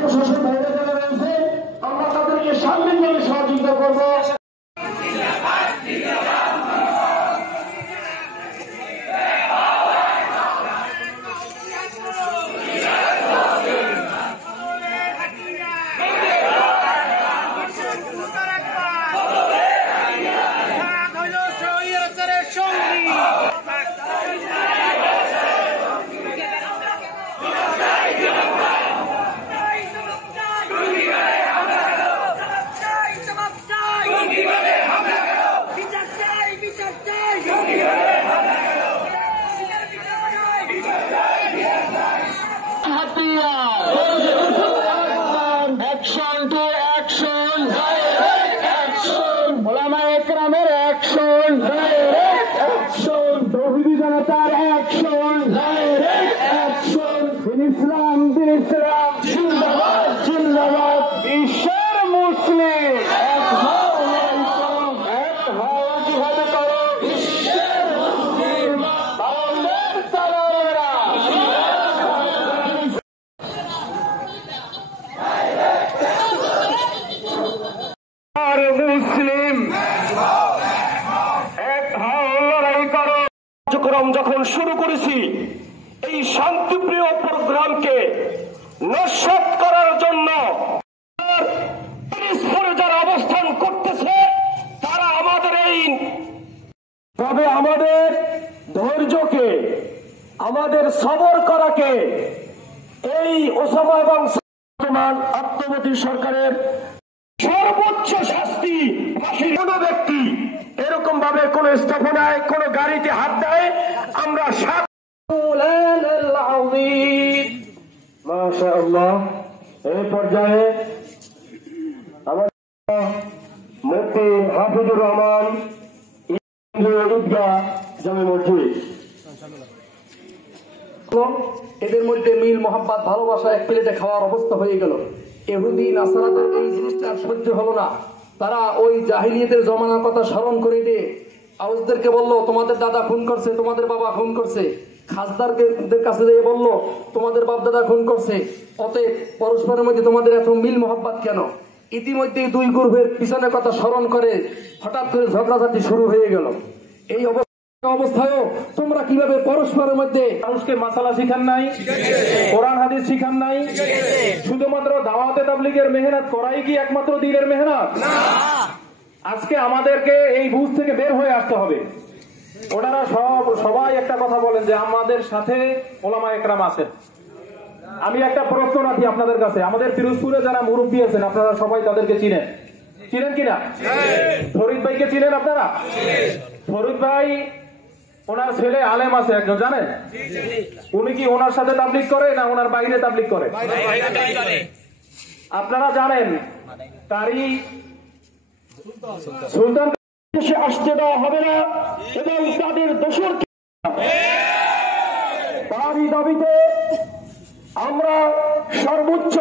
প্রশাসন বাইরে যারা রয়েছে আমরা তাদেরকে সার্বিকভাবে সহযোগিতা করবো। ইসলাম দিন ইসলাম জিন্দাবাদ জিন্দাবাদ। বিশ্বের মুসলিম এক হও জিহাদ করো। বিশ্বের মুসলিম বাংলার তালারা আর মুসলিম এক হও লড়াই করো। কার্যক্রম যখন শুরু করেছি এই শান্তিপ্রিয় প্রোগ্রামকে নস্যাৎ করার জন্য যারা অবস্থান করতেছে তারা আমাদের আমাদের ধৈর্যকে আমাদের সবর করাকে এই ওসামা এবং আত্মঘাতী সরকারের সর্বোচ্চ শাস্তি। কোন ব্যক্তি এরকম ভাবে কোন স্থাপনায় কোন গাড়িতে হাত দেয় আমরা মাশাআল্লাহ। এই পর্যায়ে আমার মুফতি হাফিজুর রহমান ঈদগাহ জামে মসজিদ। এদের মধ্যে মিল মোহাম্মদ ভালোবাসা এক প্লেটে খাওয়ার অবস্থা হয়ে গেল। ইহুদি নাসারাদের এই জিনিসটা সহ্য হলো না। তারা ওই জাহিলিয়াতের জমানার কথা স্মরণ করে দিয়ে আউসদেরকে বললো তোমাদের দাদা খুন করছে, তোমাদের বাবা খুন করছে। খাসদারদের কাছে যেয়ে বললো তোমাদের বাপ দাদা খুন করছে, অতএব পরস্পরের মধ্যে তোমাদের এত মিল মোহাব্বত কেন? ইতিমধ্যে দুই গ্রুপের পিছনের কথা স্মরণ করে হঠাৎ করে ঝগড়াঝাটি শুরু হয়ে গেল। এই অবস্থায়ও তোমরা কিভাবে পরস্পরের মধ্যে মানুষকে মাসালা শিখান নাই, কোরআন হাদিস শিখান নাই, শুধুমাত্র দাওয়াতে তাবলীগের মেহনত করাই কি একমাত্র দিনের মেহনত? আজকে আমাদেরকে এই বুঝ থেকে বের হয়ে আসতে হবে। ওনারা সবাই একটা কথা বলেন যে আমাদের সাথে ওলামা একরাম আছেন। আমি একটা প্রশ্ন রাখি আপনাদের কাছে, আমাদের পিরোজপুরে যারা মুরব্বী আছেন আপনারা সবাই তাদেরকে চিনেন কিনা? ফরিদ ভাইকে চিনেন আপনারা? ফরিদ ভাই ওনার ছেলে আলেম আছে একজন, জানেন? উনি কি ওনার সাথে তাবলীগ করে না ওনার বাইরে তাবলীগ করে? আপনারা জানেন তারই সুলতান আসতে দেওয়া হবে না এবং তাদের দোষর তারই দাবিতে আমরা সর্বোচ্চ